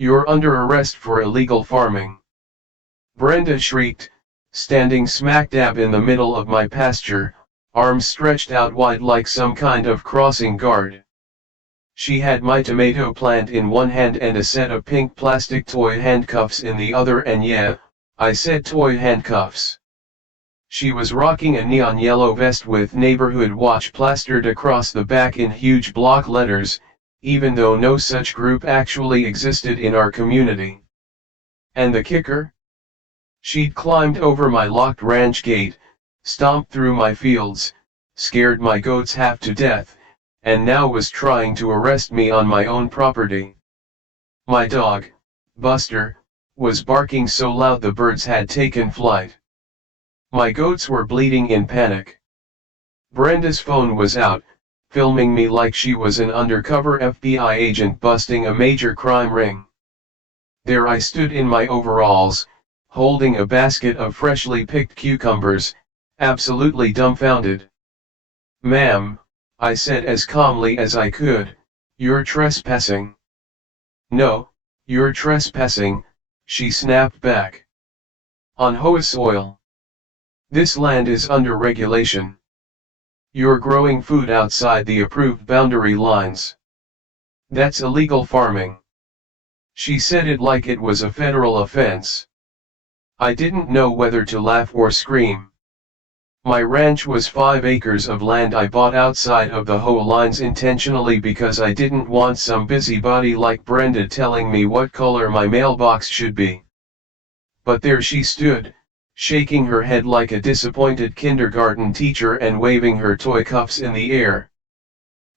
You're under arrest for illegal farming. Brenda shrieked, standing smack dab in the middle of my pasture, arms stretched out wide like some kind of crossing guard. She had my tomato plant in one hand and a set of pink plastic toy handcuffs in the other, and yeah, I said toy handcuffs. She was rocking a neon yellow vest with neighborhood watch plastered across the back in huge block letters, even though no such group actually existed in our community. And the kicker? She'd climbed over my locked ranch gate, stomped through my fields, scared my goats half to death, and now was trying to arrest me on my own property. My dog, Buster, was barking so loud the birds had taken flight. My goats were bleating in panic. Brenda's phone was out, filming me like she was an undercover FBI agent busting a major crime ring. There I stood in my overalls, holding a basket of freshly picked cucumbers, absolutely dumbfounded. "Ma'am," I said as calmly as I could, "you're trespassing." "No, you're trespassing," she snapped back. "On HOA soil. This land is under regulation. You're growing food outside the approved boundary lines. That's illegal farming." She said it like it was a federal offense. I didn't know whether to laugh or scream. My ranch was 5 acres of land I bought outside of the HOA lines intentionally because I didn't want some busybody like Brenda telling me what color my mailbox should be. But there she stood, shaking her head like a disappointed kindergarten teacher and waving her toy cuffs in the air.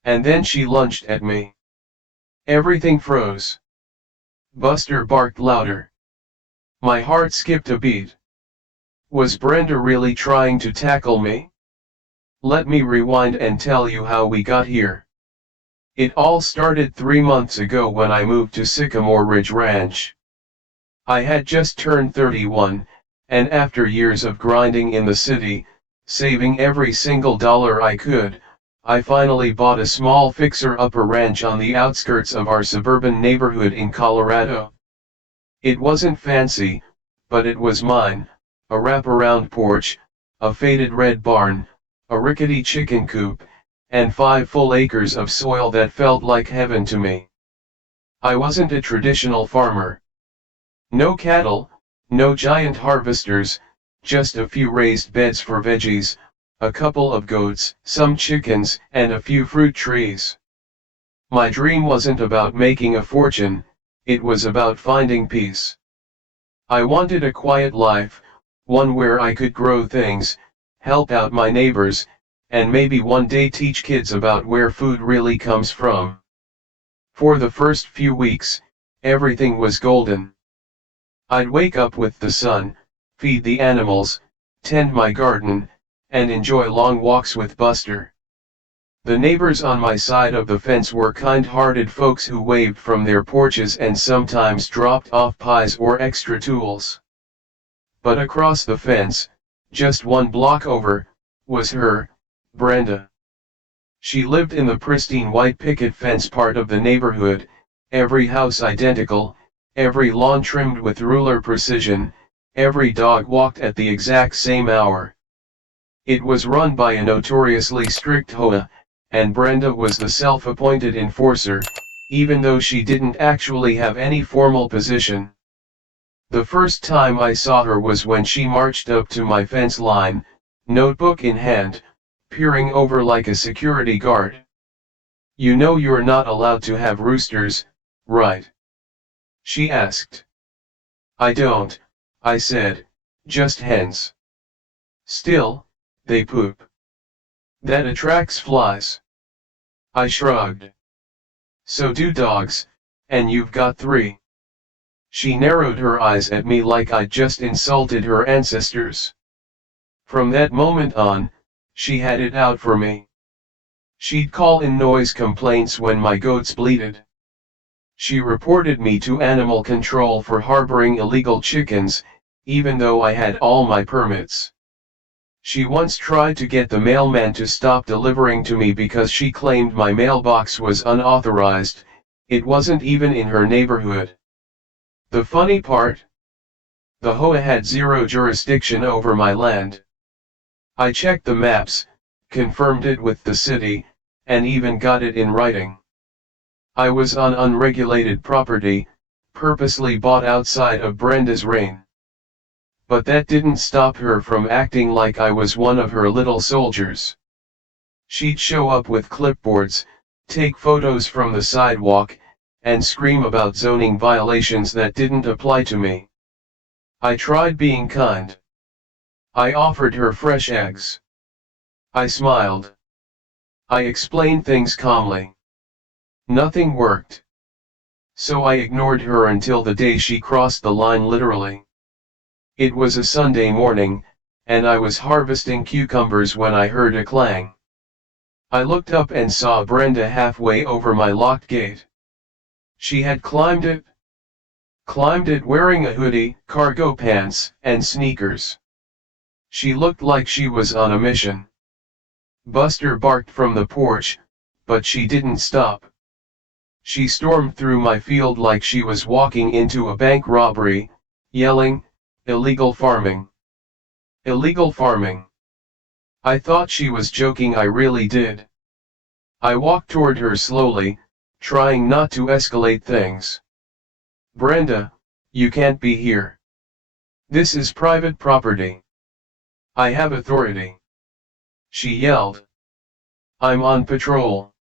And then she lunged at me. Everything froze. Buster barked louder. My heart skipped a beat. Was Brenda really trying to tackle me? Let me rewind and tell you how we got here. It all started 3 months ago when I moved to Sycamore Ridge Ranch. I had just turned 31, and after years of grinding in the city, saving every single dollar I could, I finally bought a small fixer-upper ranch on the outskirts of our suburban neighborhood in Colorado. It wasn't fancy, but it was mine: a wraparound porch, a faded red barn, a rickety chicken coop, and 5 full acres of soil that felt like heaven to me. I wasn't a traditional farmer. No cattle, no giant harvesters, just a few raised beds for veggies, a couple of goats, some chickens, and a few fruit trees. My dream wasn't about making a fortune, it was about finding peace. I wanted a quiet life, one where I could grow things, help out my neighbors, and maybe one day teach kids about where food really comes from. For the first few weeks, everything was golden. I'd wake up with the sun, feed the animals, tend my garden, and enjoy long walks with Buster. The neighbors on my side of the fence were kind-hearted folks who waved from their porches and sometimes dropped off pies or extra tools. But across the fence, just 1 block over, was her, Brenda. She lived in the pristine white picket fence part of the neighborhood, every house identical, every lawn trimmed with ruler precision, every dog walked at the exact same hour. It was run by a notoriously strict HOA, and Brenda was the self-appointed enforcer, even though she didn't actually have any formal position. The first time I saw her was when she marched up to my fence line, notebook in hand, peering over like a security guard. "You know you're not allowed to have roosters, right?" she asked. "I don't," I said, "just hens." "Still, they poop. That attracts flies." I shrugged. "So do dogs, and you've got 3. She narrowed her eyes at me like I'd just insulted her ancestors. From that moment on, she had it out for me. She'd call in noise complaints when my goats bleated. She reported me to animal control for harboring illegal chickens, even though I had all my permits. She once tried to get the mailman to stop delivering to me because she claimed my mailbox was unauthorized. It wasn't even in her neighborhood. The funny part? The HOA had zero jurisdiction over my land. I checked the maps, confirmed it with the city, and even got it in writing. I was on unregulated property, purposely bought outside of Brenda's reign. But that didn't stop her from acting like I was one of her little soldiers. She'd show up with clipboards, take photos from the sidewalk, and scream about zoning violations that didn't apply to me. I tried being kind. I offered her fresh eggs. I smiled. I explained things calmly. Nothing worked. So I ignored her until the day she crossed the line literally. It was a Sunday morning, and I was harvesting cucumbers when I heard a clang. I looked up and saw Brenda halfway over my locked gate. She had climbed it wearing a hoodie, cargo pants, and sneakers. She looked like she was on a mission. Buster barked from the porch, but she didn't stop. She stormed through my field like she was walking into a bank robbery, yelling, "Illegal farming! Illegal farming!" I thought she was joking, I really did. I walked toward her slowly, trying not to escalate things. "Brenda, you can't be here. This is private property. I have authority," she yelled. "I'm on patrol."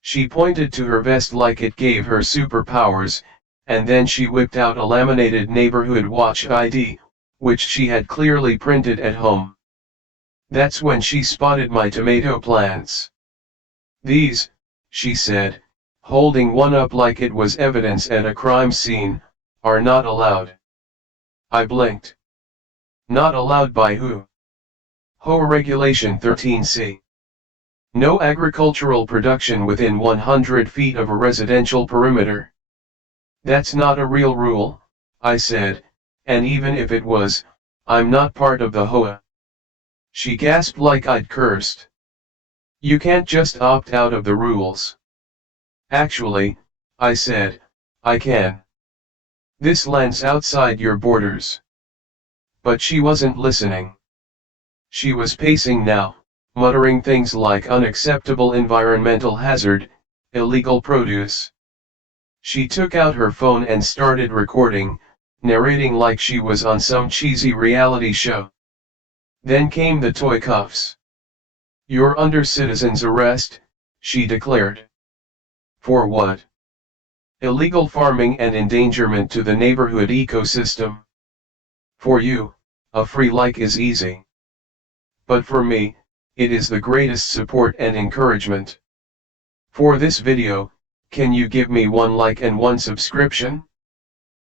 She pointed to her vest like it gave her superpowers, and then she whipped out a laminated neighborhood watch ID, which she had clearly printed at home. That's when she spotted my tomato plants. "These," she said, holding one up like it was evidence at a crime scene, "are not allowed." I blinked. Not allowed by who? HOA Regulation 13C. No agricultural production within 100 feet of a residential perimeter. That's not a real rule, I said, and even if it was, I'm not part of the HOA. She gasped like I'd cursed. "You can't just opt out of the rules." "Actually," I said, "I can. This land's outside your borders." But she wasn't listening. She was pacing now, muttering things like unacceptable environmental hazard, illegal produce. She took out her phone and started recording, narrating like she was on some cheesy reality show. Then came the toy cuffs. "You're under citizen's arrest," she declared. "For what?" "Illegal farming and endangerment to the neighborhood ecosystem." For you, a free like is easy. But for me, it is the greatest support and encouragement. For this video, can you give me 1 like and 1 subscription?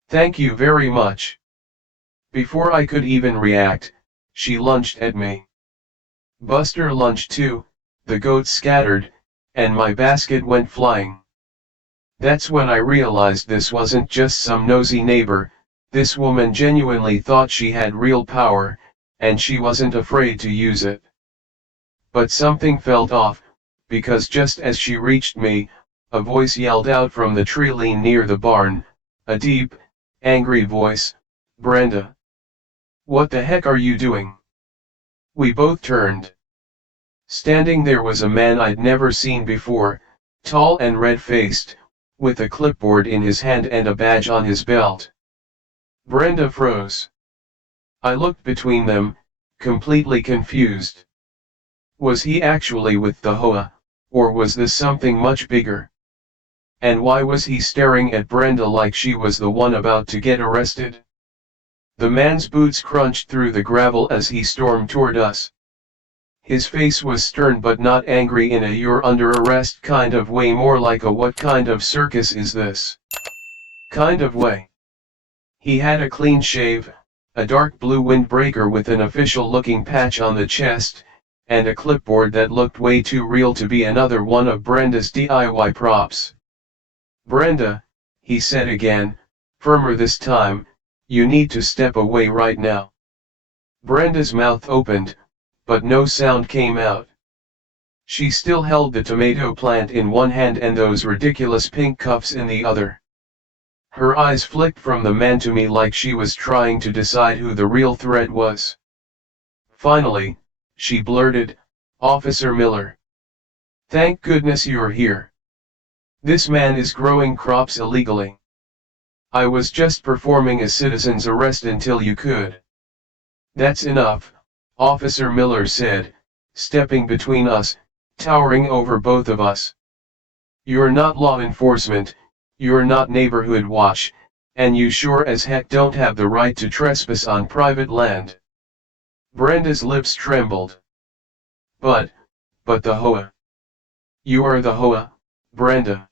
Thank you very much. Before I could even react, she lunged at me. Buster lunged too, the goats scattered, and my basket went flying. That's when I realized this wasn't just some nosy neighbor, this woman genuinely thought she had real power, and she wasn't afraid to use it. But something felt off, because just as she reached me, a voice yelled out from the tree line near the barn, a deep, angry voice, "Brenda! What the heck are you doing?" We both turned. Standing there was a man I'd never seen before, tall and red-faced, with a clipboard in his hand and a badge on his belt. Brenda froze. I looked between them, completely confused. Was he actually with the HOA, or was this something much bigger? And why was he staring at Brenda like she was the one about to get arrested? The man's boots crunched through the gravel as he stormed toward us. His face was stern but not angry in a "you're under arrest" kind of way, more like a "what kind of circus is this" kind of way. He had a clean shave, a dark blue windbreaker with an official-looking patch on the chest, and a clipboard that looked way too real to be another one of Brenda's DIY props. "Brenda," he said again, firmer this time, "you need to step away right now." Brenda's mouth opened, but no sound came out. She still held the tomato plant in one hand and those ridiculous pink cuffs in the other. Her eyes flicked from the man to me like she was trying to decide who the real threat was. Finally, she blurted, "Officer Miller. Thank goodness you're here. This man is growing crops illegally. I was just performing a citizen's arrest until you could." "That's enough," Officer Miller said, stepping between us, towering over both of us. "You're not law enforcement, you're not neighborhood watch, and you sure as heck don't have the right to trespass on private land." Brenda's lips trembled. But the HOA. "You are the HOA, Brenda.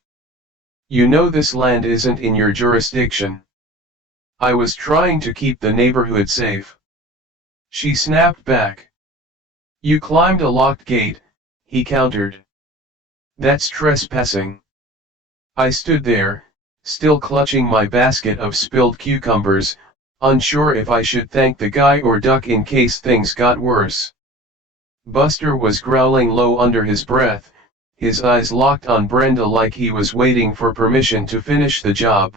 You know this land isn't in your jurisdiction." "I was trying to keep the neighborhood safe," she snapped back. "You climbed a locked gate," he countered. "That's trespassing." I stood there, still clutching my basket of spilled cucumbers, unsure if I should thank the guy or duck in case things got worse. Buster was growling low under his breath, his eyes locked on Brenda like he was waiting for permission to finish the job.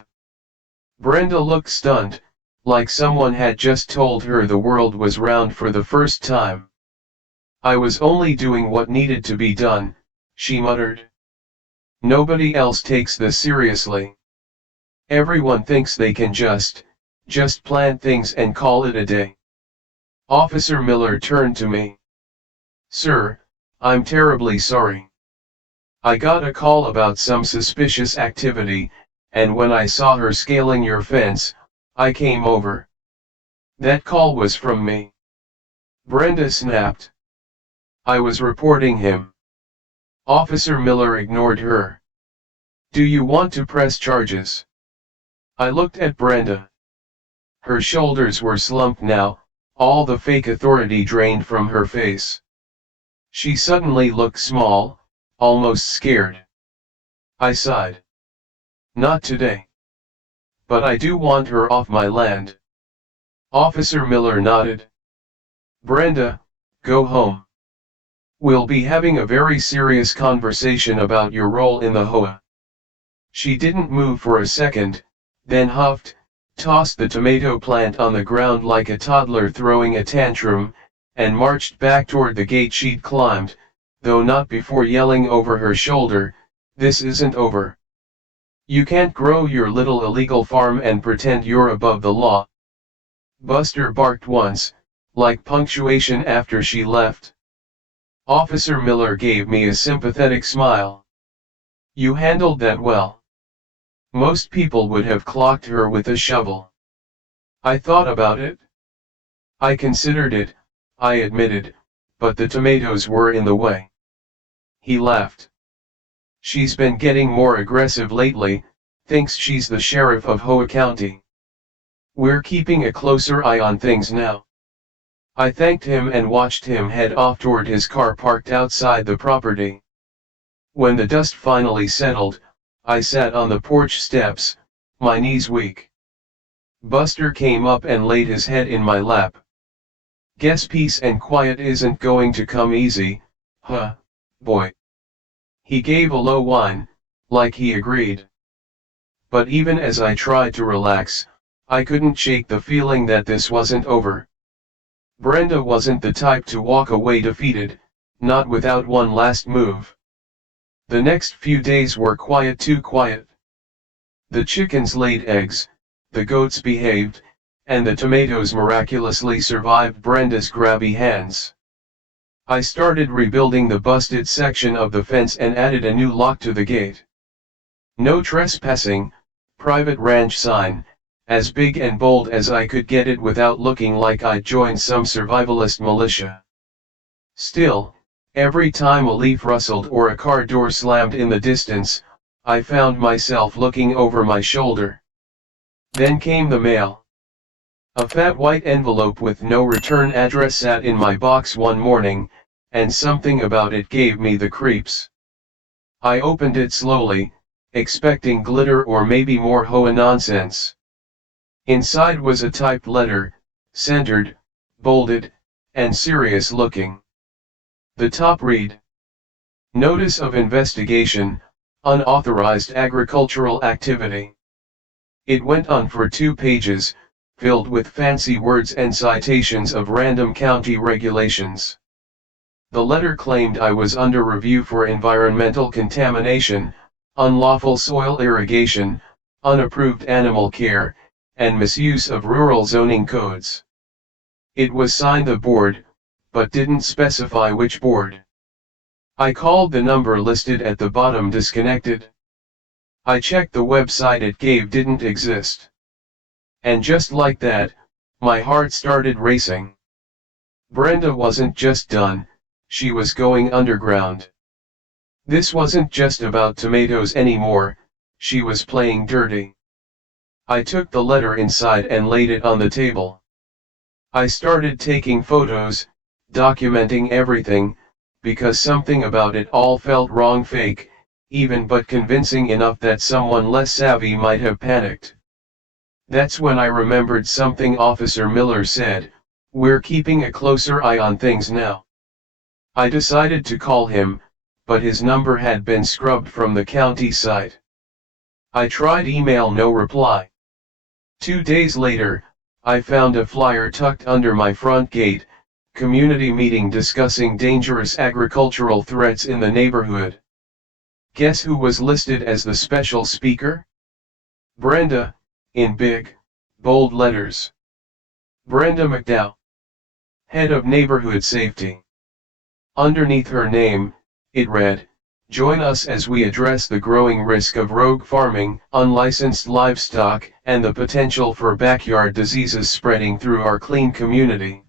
Brenda looked stunned, like someone had just told her the world was round for the first time. "I was only doing what needed to be done," she muttered. "Nobody else takes this seriously. Everyone thinks they can just plant things and call it a day." Officer Miller turned to me. "Sir, I'm terribly sorry. I got a call about some suspicious activity, and when I saw her scaling your fence, I came over." "That call was from me," Brenda snapped. "I was reporting him." Officer Miller ignored her. "Do you want to press charges?" I looked at Brenda. Her shoulders were slumped now, all the fake authority drained from her face. She suddenly looked small, almost scared. I sighed. "Not today. But I do want her off my land." Officer Miller nodded. "Brenda, go home. We'll be having a very serious conversation about your role in the HOA." She didn't move for a second, then huffed, tossed the tomato plant on the ground like a toddler throwing a tantrum, and marched back toward the gate she'd climbed, though not before yelling over her shoulder, "This isn't over. You can't grow your little illegal farm and pretend you're above the law." Buster barked once, like punctuation after she left. Officer Miller gave me a sympathetic smile. "You handled that well. Most people would have clocked her with a shovel." I thought about it. "I considered it," I admitted, "but the tomatoes were in the way." He laughed. "She's been getting more aggressive lately, thinks she's the sheriff of HOA County. We're keeping a closer eye on things now." I thanked him and watched him head off toward his car parked outside the property. When the dust finally settled, I sat on the porch steps, my knees weak. Buster came up and laid his head in my lap. "Guess peace and quiet isn't going to come easy, huh, boy?" He gave a low whine, like he agreed. But even as I tried to relax, I couldn't shake the feeling that this wasn't over. Brenda wasn't the type to walk away defeated, not without one last move. The next few days were quiet, too quiet. The chickens laid eggs, the goats behaved, and the tomatoes miraculously survived Brenda's grabby hands. I started rebuilding the busted section of the fence and added a new lock to the gate. "No trespassing, private ranch" sign, as big and bold as I could get it without looking like I'd joined some survivalist militia. Still, every time a leaf rustled or a car door slammed in the distance, I found myself looking over my shoulder. Then came the mail. A fat white envelope with no return address sat in my box one morning, and something about it gave me the creeps. I opened it slowly, expecting glitter or maybe more HOA nonsense. Inside was a typed letter, centered, bolded, and serious looking. The top read: "Notice of investigation, unauthorized agricultural activity. It went on for 2 pages, filled with fancy words and citations of random county regulations. The letter claimed I was under review for environmental contamination, unlawful soil irrigation, unapproved animal care, and misuse of rural zoning codes. It was signed the board, but didn't specify which board. I called the number listed at the bottom disconnected. I checked the website it gave didn't exist. And just like that, my heart started racing. Brenda wasn't just done, she was going underground. This wasn't just about tomatoes anymore, she was playing dirty. I took the letter inside and laid it on the table. I started taking photos, documenting everything, because something about it all felt wrong, fake, even but convincing enough that someone less savvy might have panicked. That's when I remembered something Officer Miller said, "We're keeping a closer eye on things now." I decided to call him, but his number had been scrubbed from the county site. I tried email, no reply. 2 days later, I found a flyer tucked under my front gate, community meeting discussing dangerous agricultural threats in the neighborhood. Guess who was listed as the special speaker? Brenda, in big, bold letters. Brenda McDowell, head of neighborhood safety. Underneath her name, it read, "Join us as we address the growing risk of rogue farming, unlicensed livestock, and the potential for backyard diseases spreading through our clean community."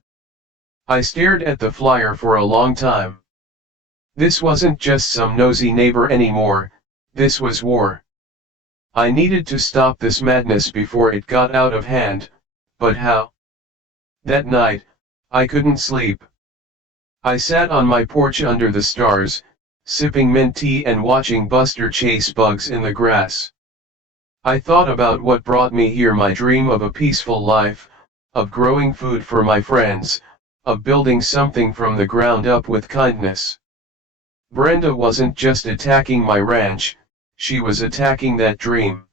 I stared at the flyer for a long time. This wasn't just some nosy neighbor anymore, this was war. I needed to stop this madness before it got out of hand, but how? That night, I couldn't sleep. I sat on my porch under the stars, sipping mint tea and watching Buster chase bugs in the grass. I thought about what brought me here, my dream of a peaceful life, of growing food for my friends, of building something from the ground up with kindness. Brenda wasn't just attacking my ranch, she was attacking that dream.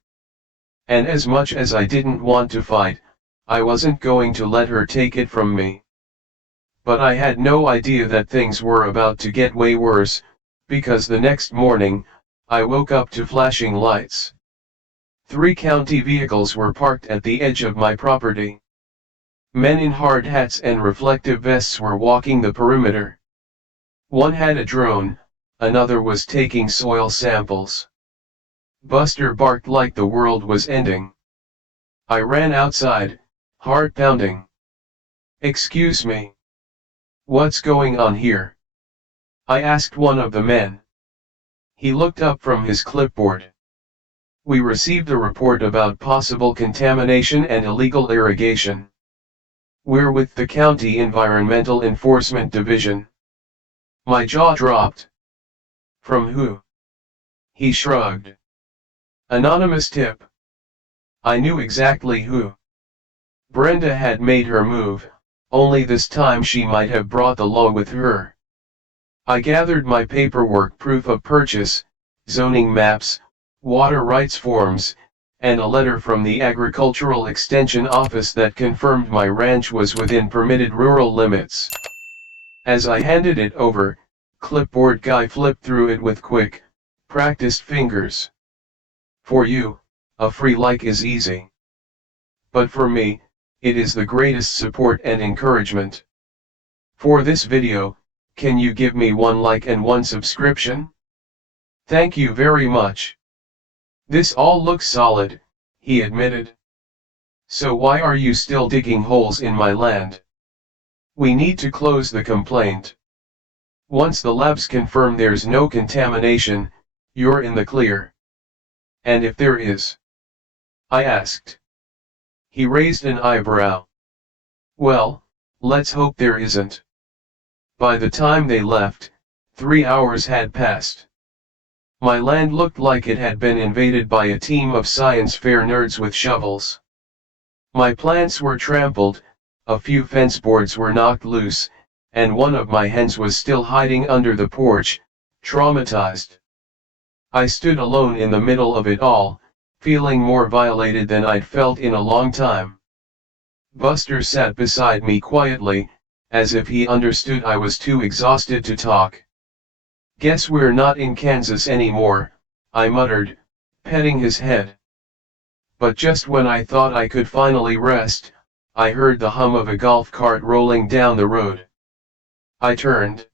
And as much as I didn't want to fight, I wasn't going to let her take it from me. But I had no idea that things were about to get way worse, because the next morning, I woke up to flashing lights. 3 county vehicles were parked at the edge of my property. Men in hard hats and reflective vests were walking the perimeter. One had a drone, another was taking soil samples. Buster barked like the world was ending. I ran outside, heart pounding. "Excuse me. What's going on here?" I asked one of the men. He looked up from his clipboard. "We received a report about possible contamination and illegal irrigation. We're with the County Environmental Enforcement Division." My jaw dropped. "From who?" He shrugged. "Anonymous tip." I knew exactly who. Brenda had made her move, only this time she might have brought the law with her. I gathered my paperwork, proof of purchase, zoning maps, water rights forms, and a letter from the Agricultural Extension Office that confirmed my ranch was within permitted rural limits. As I handed it over, clipboard guy flipped through it with quick, practiced fingers. "For you, a free like is easy. But for me, it is the greatest support and encouragement. For this video, can you give me 1 like and 1 subscription? Thank you very much." "This all looks solid," he admitted. "So why are you still digging holes in my land? We need to close the complaint. Once the labs confirm there's no contamination, you're in the clear." "And if there is?" I asked. He raised an eyebrow. "Well, let's hope there isn't." By the time they left, 3 hours had passed. My land looked like it had been invaded by a team of science fair nerds with shovels. My plants were trampled, a few fence boards were knocked loose, and one of my hens was still hiding under the porch, traumatized. I stood alone in the middle of it all, feeling more violated than I'd felt in a long time. Buster sat beside me quietly, as if he understood I was too exhausted to talk. "Guess we're not in Kansas anymore," I muttered, petting his head. But just when I thought I could finally rest, I heard the hum of a golf cart rolling down the road. I turned.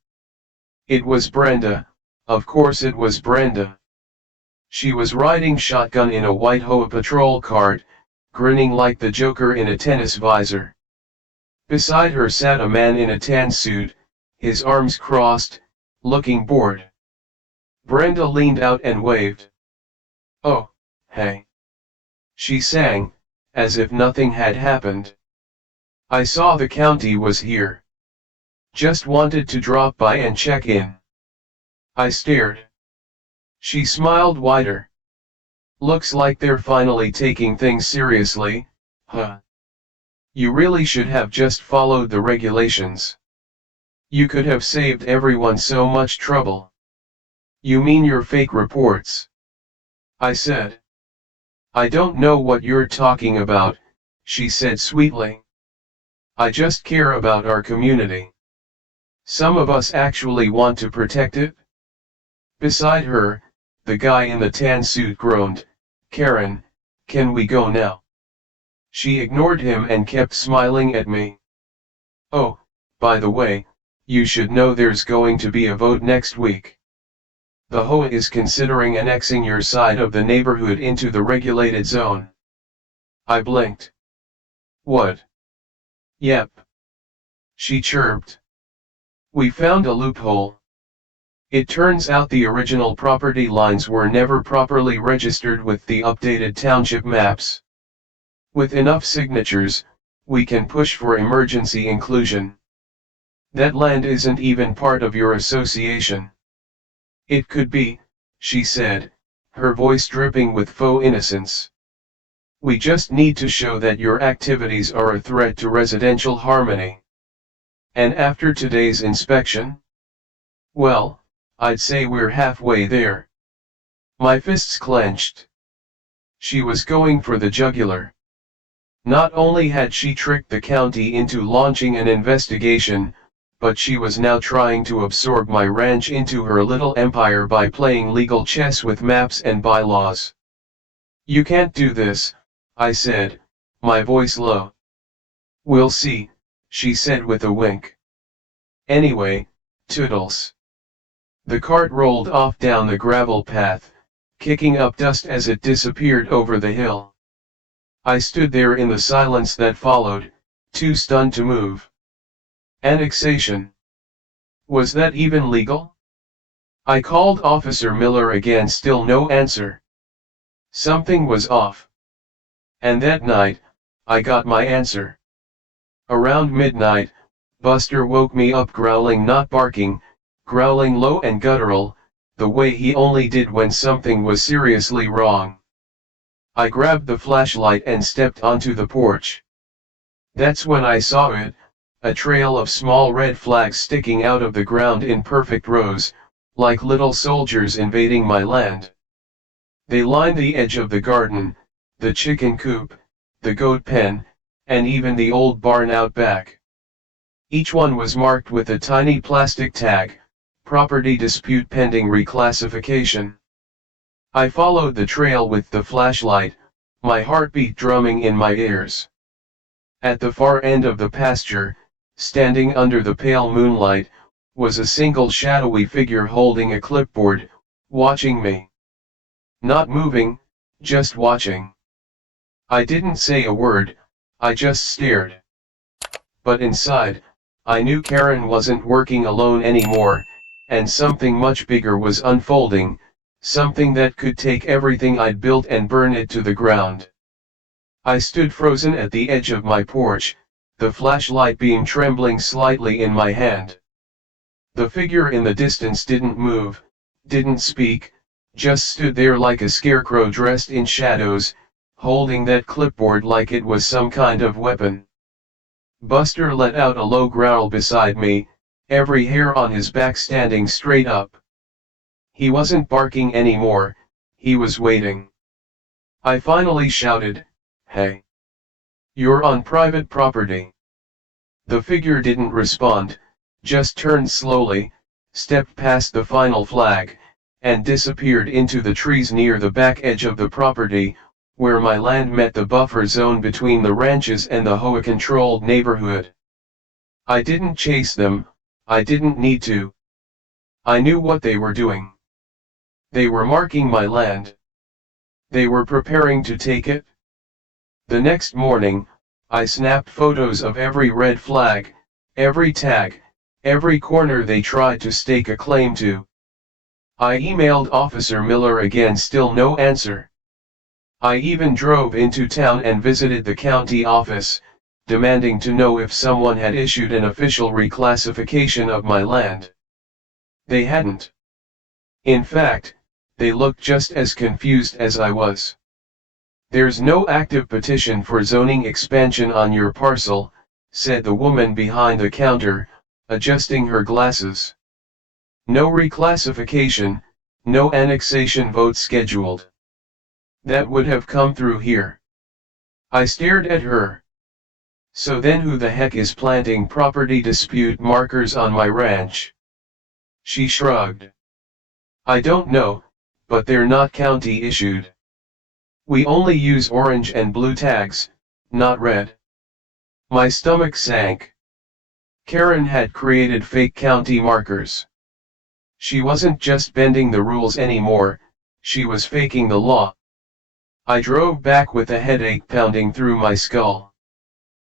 It was Brenda, of course it was Brenda. She was riding shotgun in a white HOA patrol cart, grinning like the Joker in a tennis visor. Beside her sat a man in a tan suit, his arms crossed, looking bored. Brenda leaned out and waved. "Oh, hey," she sang, as if nothing had happened. "I saw the county was here. Just wanted to drop by and check in." I stared. She smiled wider. "Looks like they're finally taking things seriously, huh? You really should have just followed the regulations. You could have saved everyone so much trouble." "You mean your fake reports?" I said. "I don't know what you're talking about," she said sweetly. "I just care about our community. Some of us actually want to protect it." Beside her, the guy in the tan suit groaned, "Karen, can we go now?" She ignored him and kept smiling at me. "Oh, by the way, you should know there's going to be a vote next week. The HOA is considering annexing your side of the neighborhood into the regulated zone." I blinked. "What?" "Yep," she chirped. "We found a loophole. It turns out the original property lines were never properly registered with the updated township maps. With enough signatures, we can push for emergency inclusion. That land isn't even part of your association." "It could be," she said, her voice dripping with faux innocence. "We just need to show that your activities are a threat to residential harmony." "And after today's inspection?" "Well, I'd say we're halfway there." My fists clenched. She was going for the jugular. Not only had she tricked the county into launching an investigation, but she was now trying to absorb my ranch into her little empire by playing legal chess with maps and bylaws. "You can't do this," I said, my voice low. "We'll see," she said with a wink. "Anyway, toodles." The cart rolled off down the gravel path, kicking up dust as it disappeared over the hill. I stood there in the silence that followed, too stunned to move. Annexation. Was that even legal? I called Officer Miller again, still no answer. Something was off. And that night, I got my answer. Around midnight, Buster woke me up growling, not barking, growling low and guttural, the way he only did when something was seriously wrong. I grabbed the flashlight and stepped onto the porch. That's when I saw it, a trail of small red flags sticking out of the ground in perfect rows, like little soldiers invading my land. They lined the edge of the garden, the chicken coop, the goat pen, and even the old barn out back. Each one was marked with a tiny plastic tag, "Property dispute pending reclassification." I followed the trail with the flashlight, my heartbeat drumming in my ears. At the far end of the pasture, standing under the pale moonlight, was a single shadowy figure holding a clipboard, watching me. Not moving, just watching. I didn't say a word, I just stared. But inside, I knew Karen wasn't working alone anymore, and something much bigger was unfolding, something that could take everything I'd built and burn it to the ground. I stood frozen at the edge of my porch, the flashlight beam trembling slightly in my hand. The figure in the distance didn't move, didn't speak, just stood there like a scarecrow dressed in shadows, holding that clipboard like it was some kind of weapon. Buster let out a low growl beside me, every hair on his back standing straight up. He wasn't barking anymore, he was waiting. I finally shouted, "Hey! You're on private property." The figure didn't respond, just turned slowly, stepped past the final flag, and disappeared into the trees near the back edge of the property, where my land met the buffer zone between the ranches and the HOA-controlled neighborhood. I didn't chase them, I didn't need to. I knew what they were doing. They were marking my land. They were preparing to take it. The next morning, I snapped photos of every red flag, every tag, every corner they tried to stake a claim to. I emailed Officer Miller again, still no answer. I even drove into town and visited the county office, demanding to know if someone had issued an official reclassification of my land. They hadn't. In fact, they looked just as confused as I was. "There's no active petition for zoning expansion on your parcel," said the woman behind the counter, adjusting her glasses. "No reclassification, no annexation vote scheduled. That would have come through here." I stared at her. "So then who the heck is planting property dispute markers on my ranch?" She shrugged. "I don't know, but they're not county issued. We only use orange and blue tags, not red." My stomach sank. Karen had created fake county markers. She wasn't just bending the rules anymore, she was faking the law. I drove back with a headache pounding through my skull.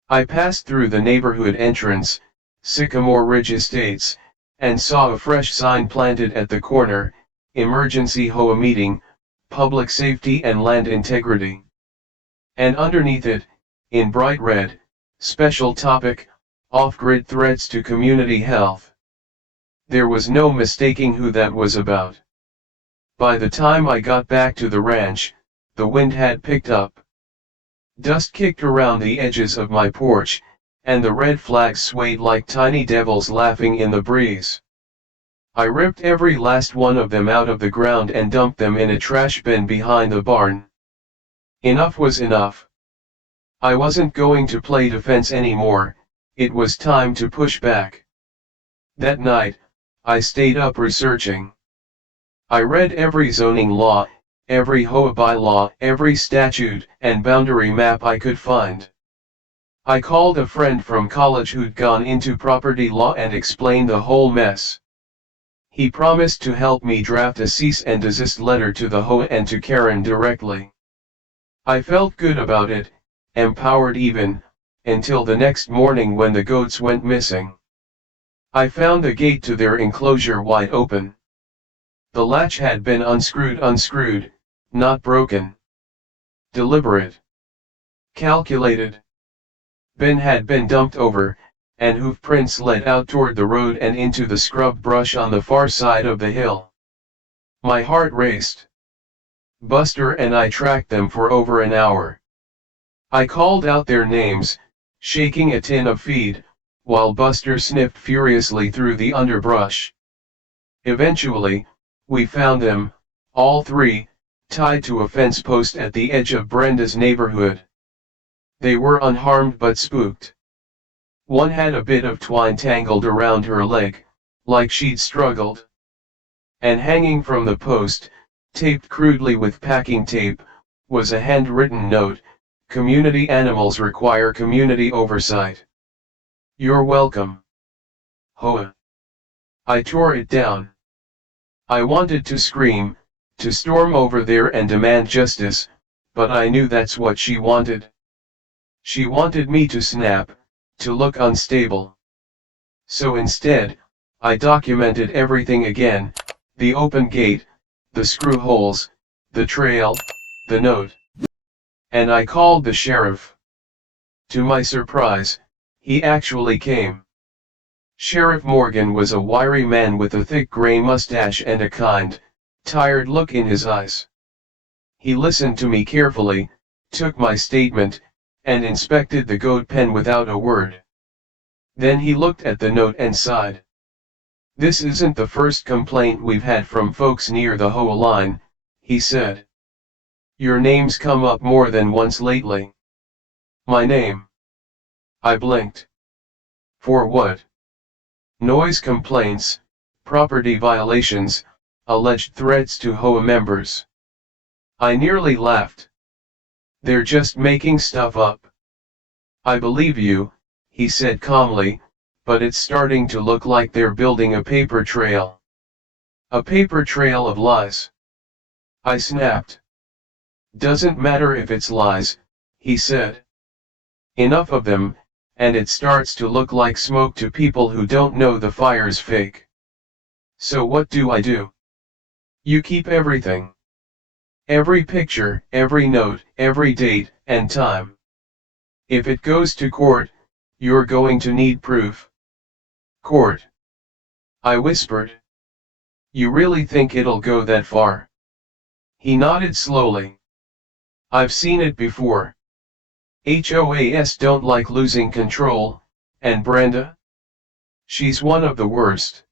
I passed through the neighborhood entrance, Sycamore Ridge Estates, and saw a fresh sign planted at the corner, "Emergency HOA Meeting, Public Safety and Land Integrity." And underneath it, in bright red, "Special Topic, Off-Grid Threats to Community Health." There was no mistaking who that was about. By the time I got back to the ranch, the wind had picked up. Dust kicked around the edges of my porch, and the red flags swayed like tiny devils laughing in the breeze. I ripped every last one of them out of the ground and dumped them in a trash bin behind the barn. Enough was enough. I wasn't going to play defense anymore, it was time to push back. That night, I stayed up researching. I read every zoning law, every HOA bylaw, every statute and boundary map I could find. I called a friend from college who'd gone into property law and explained the whole mess. He promised to help me draft a cease and desist letter to the HOA and to Karen directly. I felt good about it, empowered even, until the next morning when the goats went missing. I found the gate to their enclosure wide open. The latch had been unscrewed, not broken. Deliberate. Calculated. Ben had been dumped over, and hoof prints led out toward the road and into the scrub brush on the far side of the hill. My heart raced. Buster and I tracked them for over an hour. I called out their names, shaking a tin of feed, while Buster sniffed furiously through the underbrush. Eventually, we found them, all three, tied to a fence post at the edge of Brenda's neighborhood. They were unharmed but spooked. One had a bit of twine tangled around her leg, like she'd struggled. And hanging from the post, taped crudely with packing tape, was a handwritten note: "Community animals require community oversight. You're welcome. HOA." I tore it down. I wanted to scream, to storm over there and demand justice, but I knew that's what she wanted. She wanted me to snap, to look unstable. So instead, I documented everything again: the open gate, the screw holes, the trail, the note. And I called the sheriff. To my surprise, he actually came. Sheriff Morgan was a wiry man with a thick gray mustache and a kind, tired look in his eyes. He listened to me carefully, took my statement, and inspected the goat pen without a word. Then he looked at the note and sighed. "This isn't the first complaint we've had from folks near the HOA line," he said. Your name's come up more than once lately. My name. I blinked. For what? Noise complaints, property violations, alleged threats to HOA members. I nearly laughed. They're just making stuff up. I believe you, he said calmly, but it's starting to look like they're building a paper trail. A paper trail of lies. I snapped. Doesn't matter if it's lies, he said. Enough of them, and it starts to look like smoke to people who don't know the fire's fake. So what do I do? You keep everything. Every picture, every note, every date, and time. If it goes to court, you're going to need proof. Court. I whispered. You really think it'll go that far? He nodded slowly. I've seen it before. HOAs don't like losing control, and Brenda? She's one of the worst.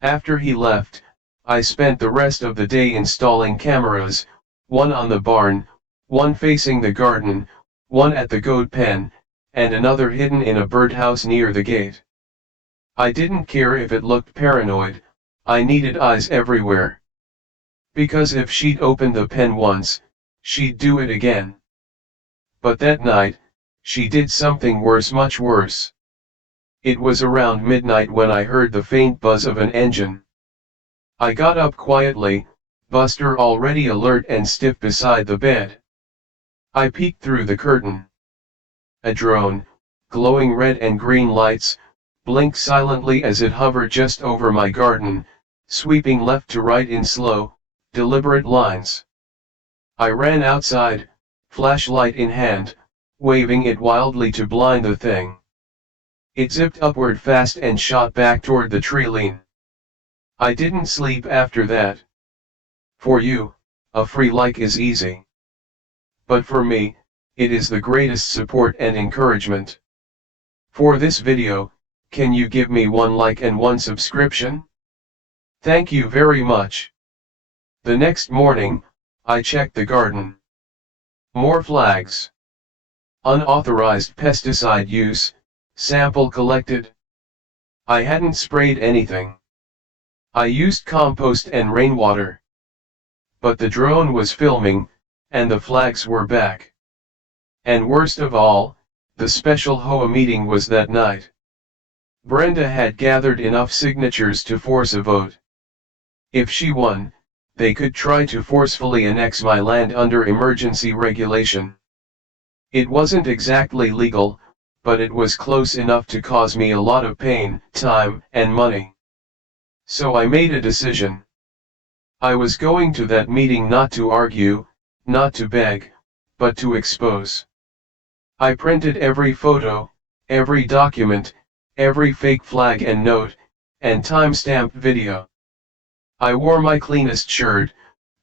After he left, I spent the rest of the day installing cameras, one on the barn, one facing the garden, one at the goat pen, and another hidden in a birdhouse near the gate. I didn't care if it looked paranoid, I needed eyes everywhere. Because if she'd opened the pen once, she'd do it again. But that night, she did something worse, much worse. It was around midnight when I heard the faint buzz of an engine. I got up quietly, Buster already alert and stiff beside the bed. I peeked through the curtain. A drone, glowing red and green lights, blinked silently as it hovered just over my garden, sweeping left to right in slow, deliberate lines. I ran outside, flashlight in hand, waving it wildly to blind the thing. It zipped upward fast and shot back toward the tree line. I didn't sleep after that. For you, a free like is easy. But for me, it is the greatest support and encouragement. For this video, can you give me one like and one subscription? Thank you very much. The next morning, I checked the garden. More flags. Unauthorized pesticide use, sample collected. I hadn't sprayed anything. I used compost and rainwater. But the drone was filming, and the flags were back. And worst of all, the special HOA meeting was that night. Brenda had gathered enough signatures to force a vote. If she won, they could try to forcefully annex my land under emergency regulation. It wasn't exactly legal, but it was close enough to cause me a lot of pain, time, and money. So I made a decision. I was going to that meeting not to argue, not to beg, but to expose. I printed every photo, every document, every fake flag and note, and time-stamped video. I wore my cleanest shirt,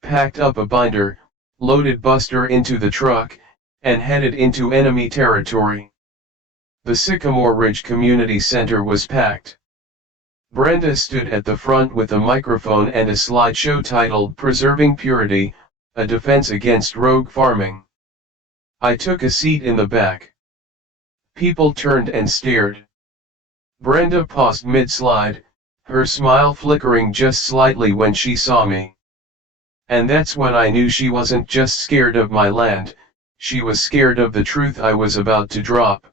packed up a binder, loaded Buster into the truck, and headed into enemy territory. The Sycamore Ridge Community Center was packed. Brenda stood at the front with a microphone and a slideshow titled Preserving Purity, a Defense Against Rogue Farming. I took a seat in the back. People turned and stared. Brenda paused mid-slide, her smile flickering just slightly when she saw me. And that's when I knew she wasn't just scared of my land, she was scared of the truth I was about to drop.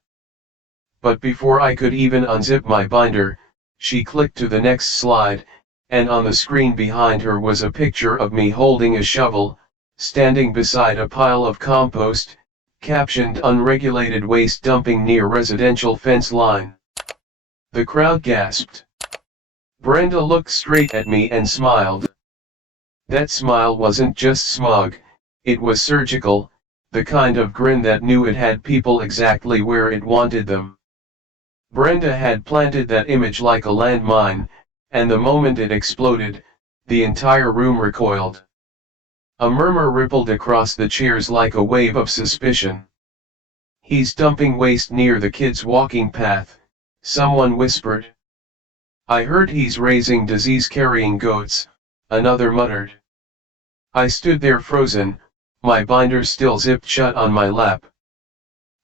But before I could even unzip my binder, she clicked to the next slide, and on the screen behind her was a picture of me holding a shovel, standing beside a pile of compost, captioned "Unregulated waste dumping near residential fence line." The crowd gasped. Brenda looked straight at me and smiled. That smile wasn't just smug, it was surgical, the kind of grin that knew it had people exactly where it wanted them. Brenda had planted that image like a landmine, and the moment it exploded, the entire room recoiled. A murmur rippled across the chairs like a wave of suspicion. "He's dumping waste near the kids' walking path," someone whispered. "I heard he's raising disease-carrying goats," another muttered. I stood there frozen, my binder still zipped shut on my lap.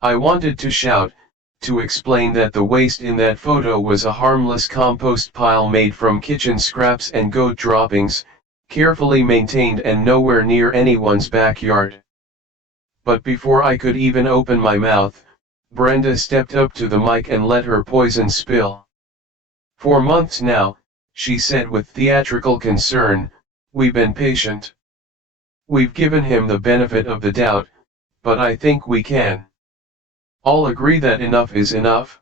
I wanted to shout, to explain that the waste in that photo was a harmless compost pile made from kitchen scraps and goat droppings, carefully maintained and nowhere near anyone's backyard. But before I could even open my mouth, Brenda stepped up to the mic and let her poison spill. "For months now," she said with theatrical concern, "we've been patient. We've given him the benefit of the doubt, but I think we can all agree that enough is enough.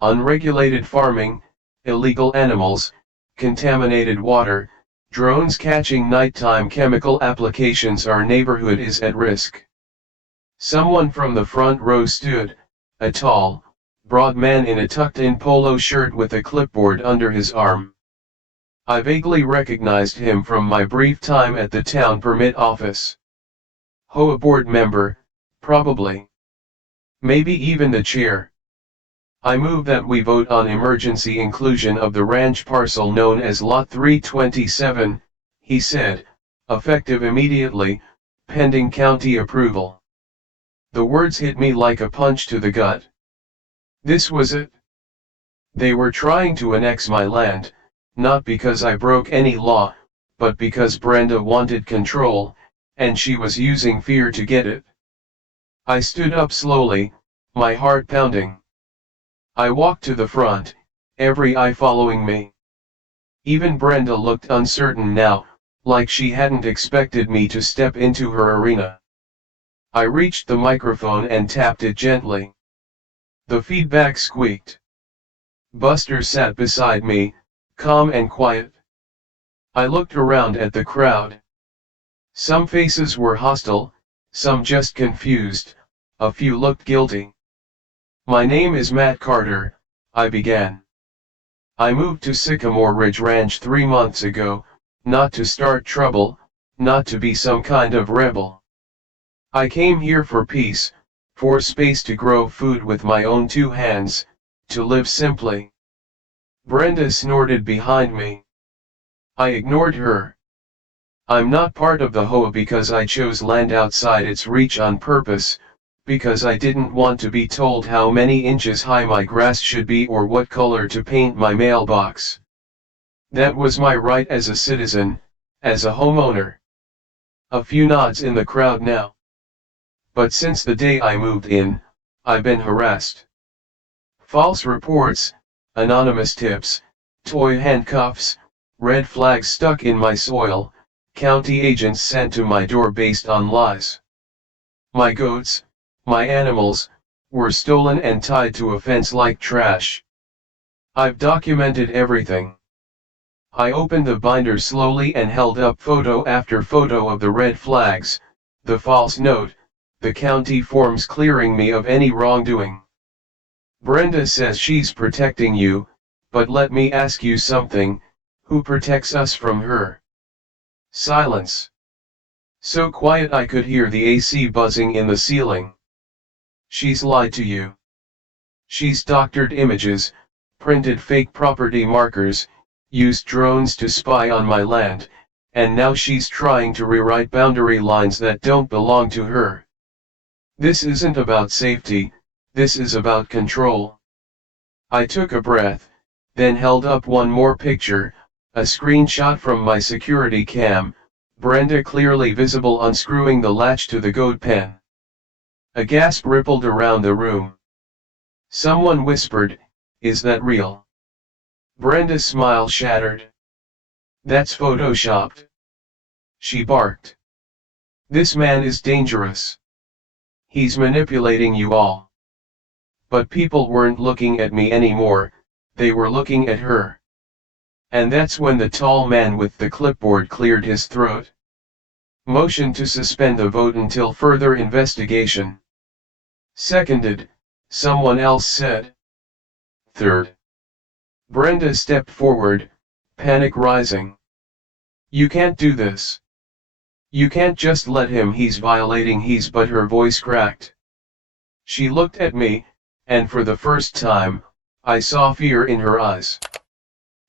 Unregulated farming, illegal animals, contaminated water, drones catching nighttime chemical applications, our neighborhood is at risk." Someone from the front row stood, a tall, broad man in a tucked-in polo shirt with a clipboard under his arm. I vaguely recognized him from my brief time at the town permit office. HOA board member, probably. Maybe even the chair. "I move that we vote on emergency inclusion of the ranch parcel known as Lot 327, he said, "effective immediately, pending county approval." The words hit me like a punch to the gut. This was it. They were trying to annex my land, not because I broke any law, but because Brenda wanted control, and she was using fear to get it. I stood up slowly, my heart pounding. I walked to the front, every eye following me. Even Brenda looked uncertain now, like she hadn't expected me to step into her arena. I reached the microphone and tapped it gently. The feedback squeaked. Buster sat beside me, calm and quiet. I looked around at the crowd. Some faces were hostile, some just confused, a few looked guilty. "My name is Matt Carter," I began. "I moved to Sycamore Ridge Ranch 3 months ago, not to start trouble, not to be some kind of rebel. I came here for peace, for space to grow food with my own 2 hands, to live simply." Brenda snorted behind me. I ignored her. "I'm not part of the HOA because I chose land outside its reach on purpose, because I didn't want to be told how many inches high my grass should be or what color to paint my mailbox. That was my right as a citizen, as a homeowner." A few nods in the crowd now. "But since the day I moved in, I've been harassed. False reports, anonymous tips, toy handcuffs, red flags stuck in my soil, county agents sent to my door based on lies. My goats, my animals, were stolen and tied to a fence like trash. I've documented everything." I opened the binder slowly and held up photo after photo of the red flags, the false note, the county forms clearing me of any wrongdoing. "Brenda says she's protecting you, but let me ask you something, who protects us from her?" Silence. So quiet I could hear the AC buzzing in the ceiling. "She's lied to you. She's doctored images, printed fake property markers, used drones to spy on my land, and now she's trying to rewrite boundary lines that don't belong to her. This isn't about safety, this is about control." I took a breath, then held up one more picture, a screenshot from my security cam, Brenda clearly visible unscrewing the latch to the goat pen. A gasp rippled around the room. Someone whispered, "Is that real?" Brenda's smile shattered. "That's photoshopped," she barked. "This man is dangerous. He's manipulating you all." But people weren't looking at me anymore, they were looking at her. And that's when the tall man with the clipboard cleared his throat. "Motion to suspend the vote until further investigation." "Seconded," someone else said. "Third." Brenda stepped forward, panic rising. "You can't do this. You can't just let him, he's violating his," but her voice cracked. She looked at me, and for the first time, I saw fear in her eyes.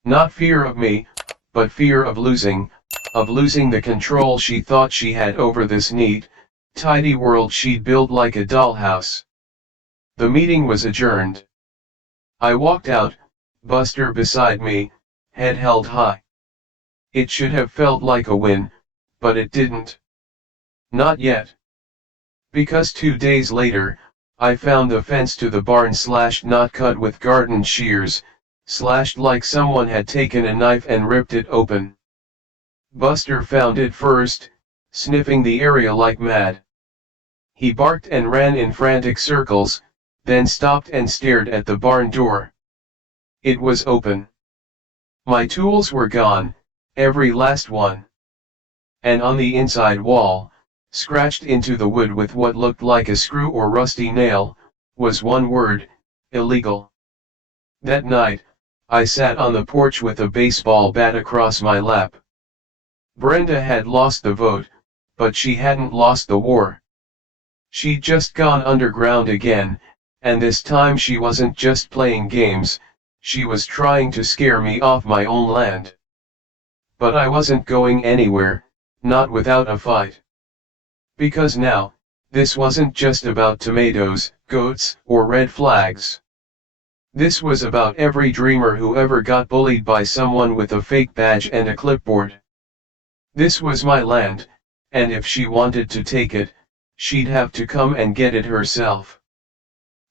Not fear of me, but fear of losing, of losing the control she thought she had over this neat, tidy world she'd built like a dollhouse. The meeting was adjourned. I walked out, Buster beside me, head held high. It should have felt like a win, but it didn't. Not yet. Because 2 days later, I found the fence to the barn slashed, not cut with garden shears, slashed like someone had taken a knife and ripped it open. Buster found it first, sniffing the area like mad. He barked and ran in frantic circles, then stopped and stared at the barn door. It was open. My tools were gone, every last one. And on the inside wall, scratched into the wood with what looked like a screw or rusty nail, was one word: illegal. That night, I sat on the porch with a baseball bat across my lap. Brenda had lost the vote, but she hadn't lost the war. She'd just gone underground again, and this time she wasn't just playing games, she was trying to scare me off my own land. But I wasn't going anywhere, not without a fight. Because now, this wasn't just about tomatoes, goats, or red flags. This was about every dreamer who ever got bullied by someone with a fake badge and a clipboard. This was my land, and if she wanted to take it, she'd have to come and get it herself.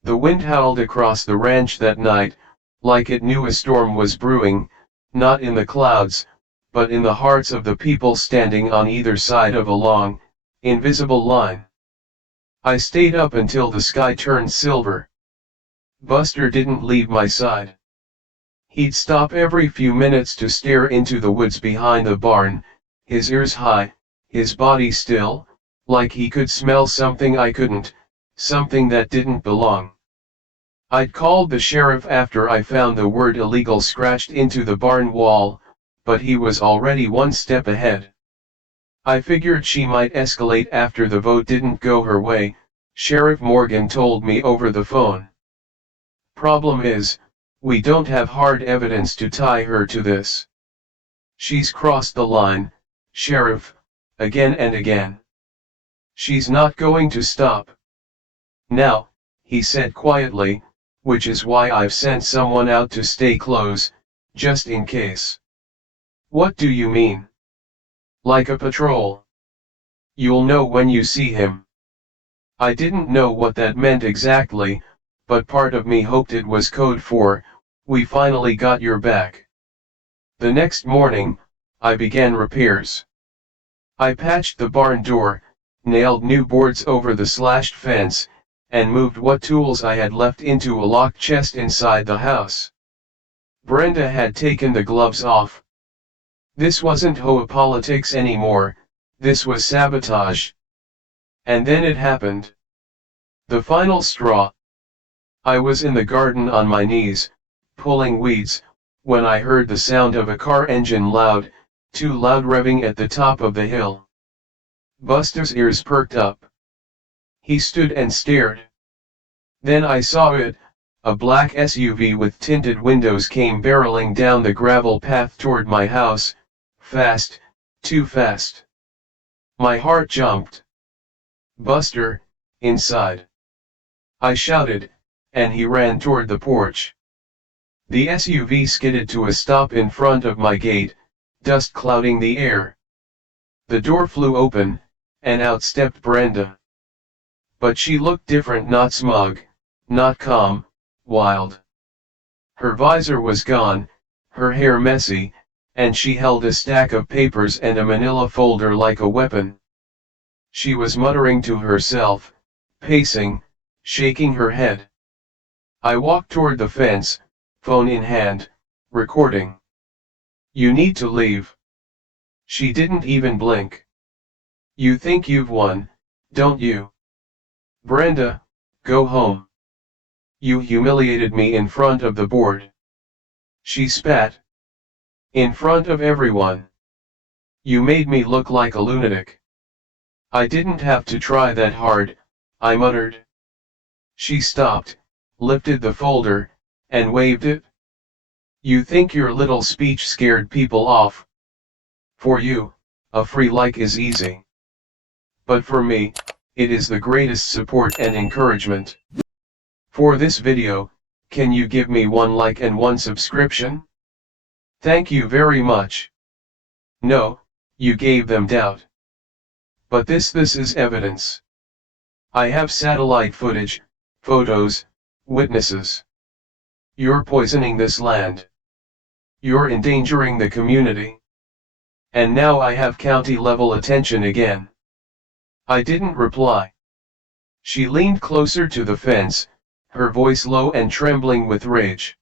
The wind howled across the ranch that night, like it knew a storm was brewing, not in the clouds, but in the hearts of the people standing on either side of a long, invisible line. I stayed up until the sky turned silver. Buster didn't leave my side. He'd stop every few minutes to stare into the woods behind the barn, his ears high, his body still, like he could smell something I couldn't, something that didn't belong. I'd called the sheriff after I found the word illegal scratched into the barn wall, but he was already one step ahead. I figured she might escalate after the vote didn't go her way, Sheriff Morgan told me over the phone. Problem is, we don't have hard evidence to tie her to this. She's crossed the line, Sheriff, again and again. She's not going to stop. Now, he said quietly, which is why I've sent someone out to stay close, just in case. What do you mean? Like a patrol. You'll know when you see him. I didn't know what that meant exactly, but part of me hoped it was code for, we finally got your back. The next morning, I began repairs. I patched the barn door, nailed new boards over the slashed fence, and moved what tools I had left into a locked chest inside the house. Brenda had taken the gloves off. This wasn't HOA politics anymore, this was sabotage. And then it happened. The final straw. I was in the garden on my knees, pulling weeds, when I heard the sound of a car engine loud, too loud, revving at the top of the hill. Buster's ears perked up. He stood and stared. Then I saw it, a black SUV with tinted windows came barreling down the gravel path toward my house, fast, too fast. My heart jumped. Buster, inside. I shouted, and he ran toward the porch. The SUV skidded to a stop in front of my gate, dust clouding the air. The door flew open, and out stepped Brenda. But she looked different, not smug, not calm, wild. Her visor was gone, her hair messy, and she held a stack of papers and a manila folder like a weapon. She was muttering to herself, pacing, shaking her head. I walked toward the fence, phone in hand, recording. You need to leave. She didn't even blink. You think you've won, don't you? Brenda, go home. You humiliated me in front of the board. She spat. In front of everyone. You made me look like a lunatic. I didn't have to try that hard, I muttered. She stopped, lifted the folder, and waved it. You think your little speech scared people off? For you, a free like is easy. But for me, it is the greatest support and encouragement. For this video, can you give me 1 like and 1 subscription? Thank you very much. No, you gave them doubt. But this is evidence. I have satellite footage, photos, witnesses. You're poisoning this land. You're endangering the community. And now I have county level attention again. I didn't reply. She leaned closer to the fence, her voice low and trembling with rage.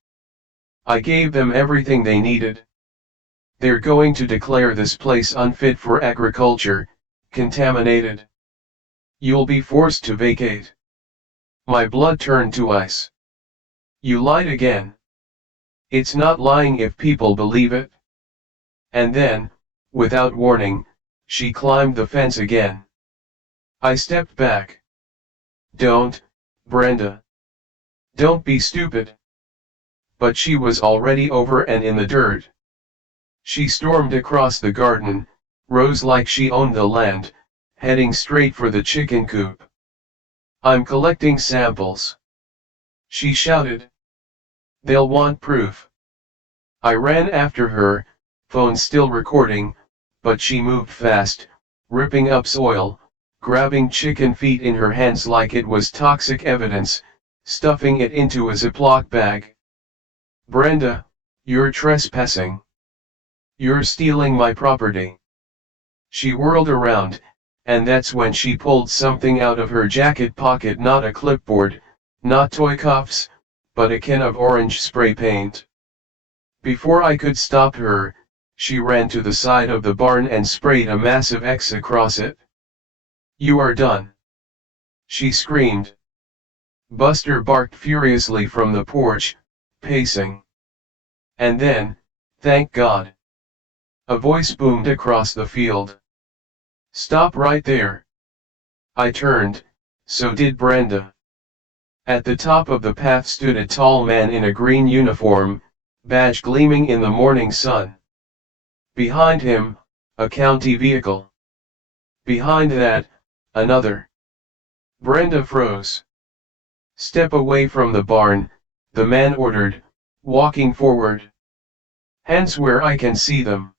I gave them everything they needed. They're going to declare this place unfit for agriculture, contaminated. You'll be forced to vacate. My blood turned to ice. You lied again. It's not lying if people believe it. And then, without warning, she climbed the fence again. I stepped back. Don't, Brenda. Don't be stupid. But she was already over and in the dirt. She stormed across the garden, rose like she owned the land, heading straight for the chicken coop. I'm collecting samples. She shouted. They'll want proof. I ran after her, phone still recording, but she moved fast, ripping up soil, grabbing chicken feet in her hands like it was toxic evidence, stuffing it into a Ziploc bag. Brenda, you're trespassing. You're stealing my property. She whirled around, and that's when she pulled something out of her jacket pocket, not a clipboard, not toy cuffs, but a can of orange spray paint. Before I could stop her, she ran to the side of the barn and sprayed a massive X across it. You are done. She screamed. Buster barked furiously from the porch, pacing. And then, thank God, a voice boomed across the field. Stop right there. I turned, so did Brenda. At the top of the path stood a tall man in a green uniform, badge gleaming in the morning sun. Behind him, a county vehicle. Behind that, another. Brenda froze. Step away from the barn, the man ordered, walking forward. Hands where I can see them.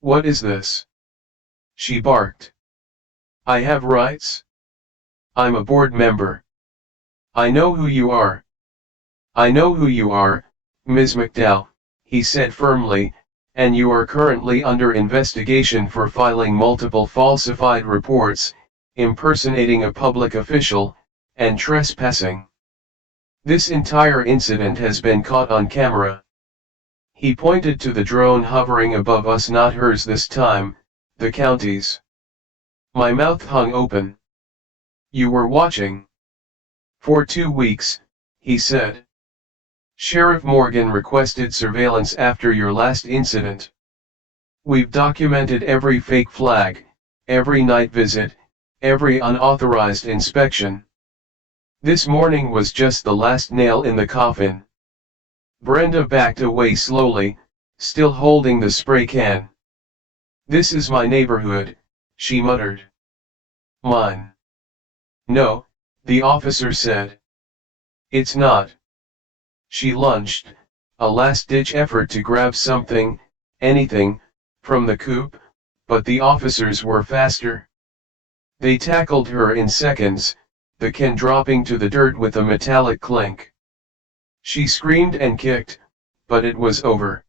What is this? She barked. I have rights. I'm a board member. I know who you are. I know who you are, Ms. McDowell, he said firmly, and you are currently under investigation for filing multiple falsified reports, impersonating a public official, and trespassing. This entire incident has been caught on camera. He pointed to the drone hovering above us, not hers this time, the county's. My mouth hung open. You were watching. For 2 weeks, he said. Sheriff Morgan requested surveillance after your last incident. We've documented every fake flag, every night visit, every unauthorized inspection. This morning was just the last nail in the coffin. Brenda backed away slowly, still holding the spray can. This is my neighborhood, she muttered. Mine. No, the officer said. It's not. She lunged, a last-ditch effort to grab something, anything, from the coop, but the officers were faster. They tackled her in seconds, the can dropping to the dirt with a metallic clink. She screamed and kicked, but it was over.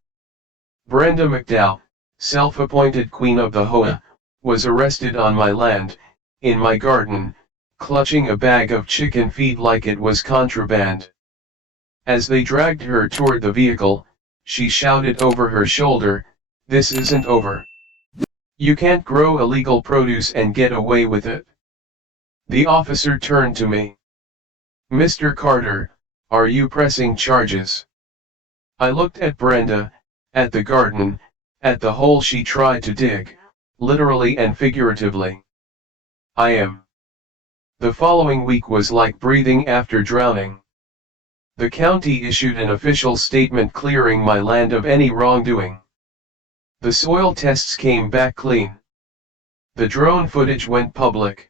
Brenda McDowell, self-appointed queen of the HOA, was arrested on my land, in my garden, clutching a bag of chicken feed like it was contraband. As they dragged her toward the vehicle, she shouted over her shoulder, "This isn't over. You can't grow illegal produce and get away with it." The officer turned to me. "Mr. Carter, are you pressing charges?" I looked at Brenda, at the garden, at the hole she tried to dig, literally and figuratively. I am. The following week was like breathing after drowning. The county issued an official statement clearing my land of any wrongdoing. The soil tests came back clean. The drone footage went public.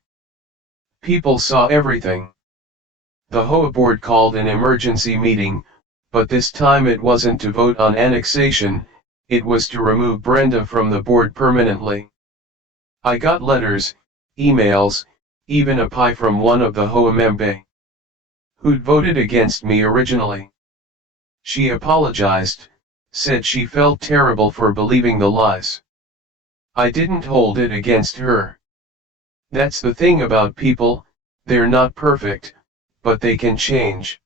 People saw everything. The HOA board called an emergency meeting, but this time it wasn't to vote on annexation, it was to remove Brenda from the board permanently. I got letters, emails, even a pie from one of the HOA members who'd voted against me originally. She apologized, said she felt terrible for believing the lies. I didn't hold it against her. That's the thing about people, they're not perfect, but they can change.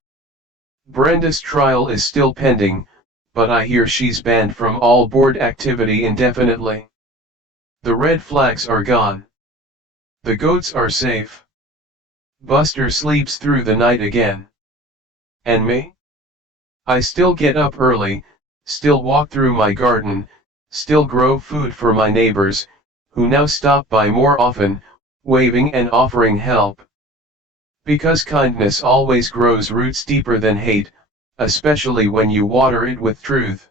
Brenda's trial is still pending, but I hear she's banned from all board activity indefinitely. The red flags are gone. The goats are safe. Buster sleeps through the night again. And me? I still get up early, still walk through my garden, still grow food for my neighbors, who now stop by more often, waving and offering help. Because kindness always grows roots deeper than hate, especially when you water it with truth.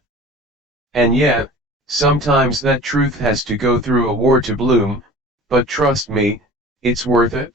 And yeah, sometimes that truth has to go through a war to bloom, but trust me, it's worth it.